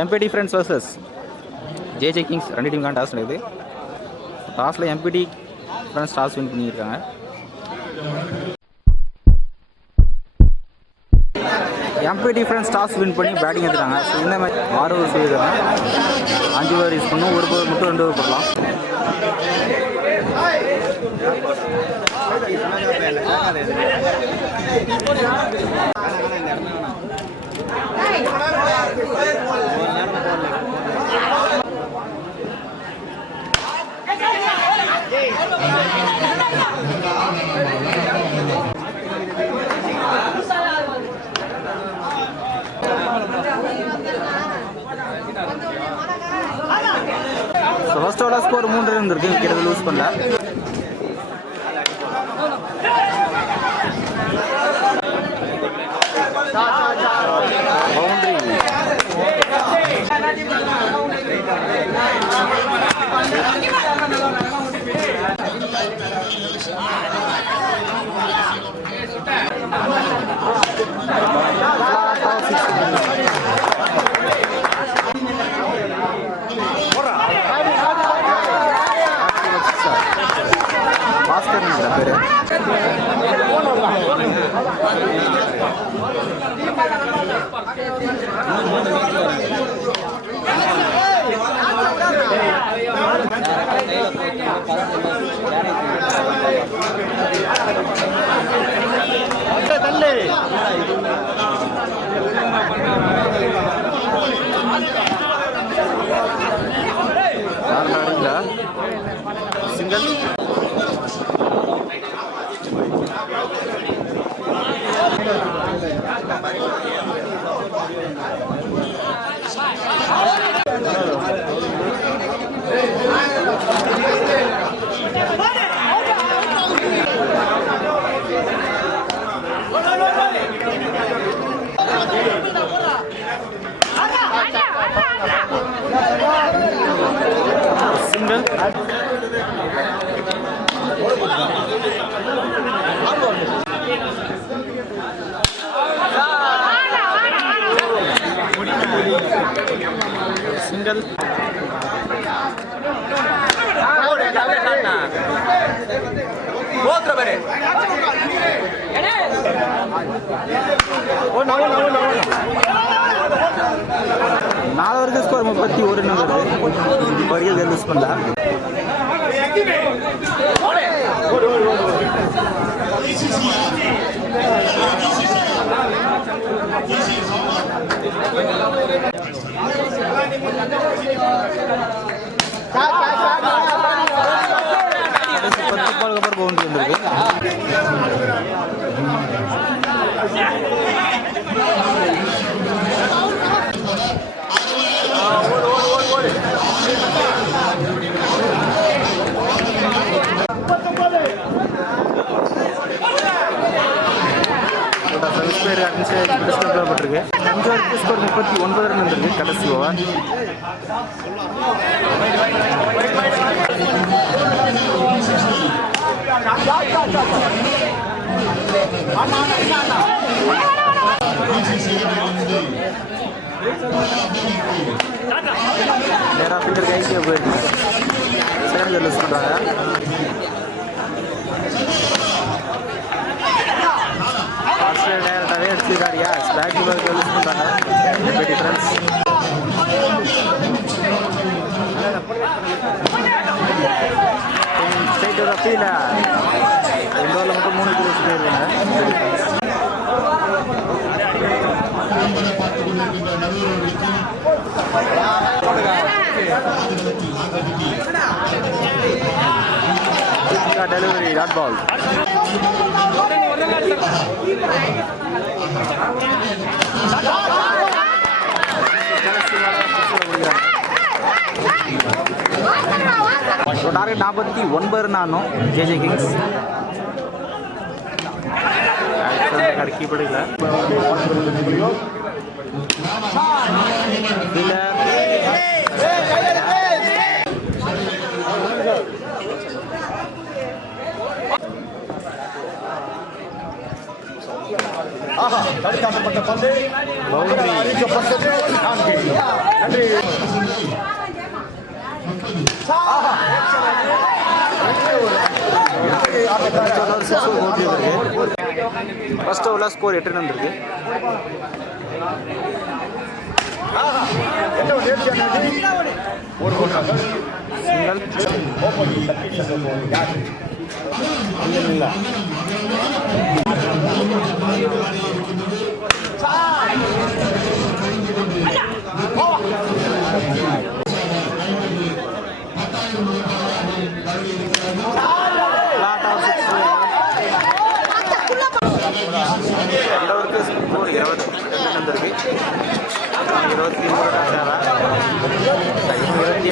எம்பிடி friends versus JJ Kings ரெண்டு டீமுக்கான toss நடக்குது. டாஸில் எம்பிடி ஃப்ரெண்ட்ஸ் டாஸ் வின் பண்ணியிருக்காங்க. எம்பிடி ஃப்ரெண்ட்ஸ் டாஸ் வின் பண்ணி பேட்டிங் எடுத்துட்டாங்க. ஸோ இந்த மாதிரி 6 ஓவர் செய்திருக்காங்க. 5 ஓவர் யூஸ் பண்ணும், 1 ஓவர் மட்டும் 2 ஓவர் போடலாம். ஃபர்ஸ்ட் ஓவர் ஸ்கோர் 3 இருந்திருக்கு. விக்கெட் லூஸ் பண்ணல. பவுண்டரி பாஸ்கர் பேரு. சிங்கிள் सिंगल नाल स्कोर 31 बढ़िया लूस பண்ணல. बाउंड्री பட்டிருக்கு. 5 ஓவருக்கு ஸ்கோர் 39 ரன் இருந்திருக்கு. கடைசி ஓவர் நேரா ஃபீல்டர் கைஸே போயிருக்கு. செகண்ட் லூஸ் பண்ணுறாங்க. டேரக்டாகவே அடிச்சிருக்காரியா பேக் டு பேக் லூஸ் பண்ணுறாங்க. எப்படி டிஃபரன்ஸ் ஸ்ட்ரைட் ஒரு ஃபீல 2 ஓவரில் மட்டும் 3 லூஸ் பண்ணியிருக்காங்க. Delivery dot ball. Target 49 run ஆனோம் ஜேஜே கிங்ஸ். கடைக்கி படல தடுக்கப்பட்ட பந்து அறிவிக்கப்பட்டது. ஃபர்ஸ்ட் ஓவரில் ஸ்கோர் 8 ரன் இருக்கு. ஸ்கோர் 20 வந்திருக்கு. 23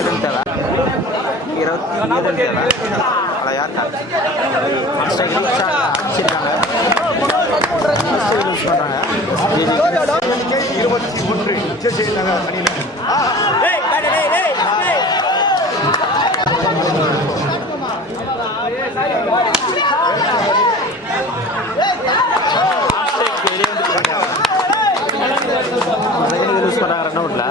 ரன் தேவை, 27 தேவை, 27 தேவை. அதை யார் அடிச்சிருக்காங்க, யூஸ் பண்ணுறாங்க. 21 யூஸ் பண்ணுறாங்க ரன் அவுட்டில்.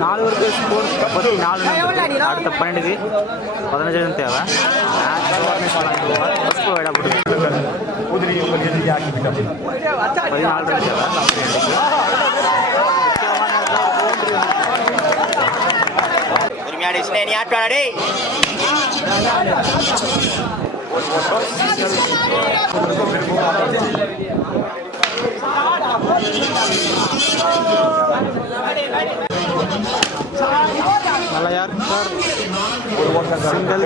நாலு ஓவருக்கு ஸ்கோர் 14. அடுத்த 12க்கு 15 ரன் தேவை. ஃபர்ஸ்ட் வைடாக போட்டு 14 ரன் தேவை. நல்லா யார் சார் சிங்கிள்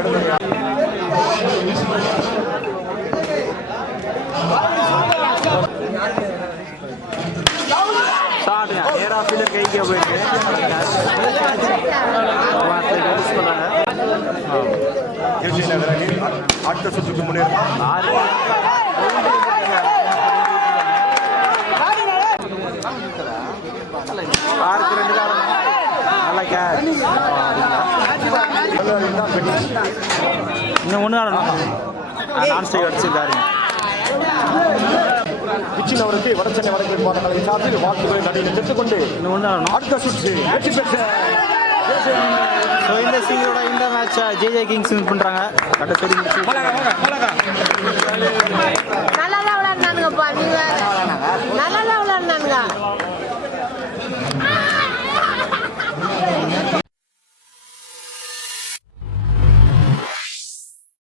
ஷாட்டுங்க நேராக ஃபீல்டர் கைக்கே போயிருக்கு. அடுத்த சுற்றுக்கு முன்னேறும். ஆறுக்கு 2 தான். நல்லா கேட்ச். இன்னும் 1 ஆடணும். நான் ஸ்ட்ரைக் அடிச்சிருக்காரு. பிச்சின் அவருக்கு வடசென்னை வடக்கு போராட்டங்களை சார்பில் வாழ்த்துக்களை நடுவில் பெற்றுக்கொண்டு இன்னும் 1 ஆடணும். அடுத்த சுற்று வெற்றி பெற்ற இந்த சீரோட இந்த மேட்சை ஜேஜே கிங்ஸ் வின் பண்ணுறாங்க. கடைசி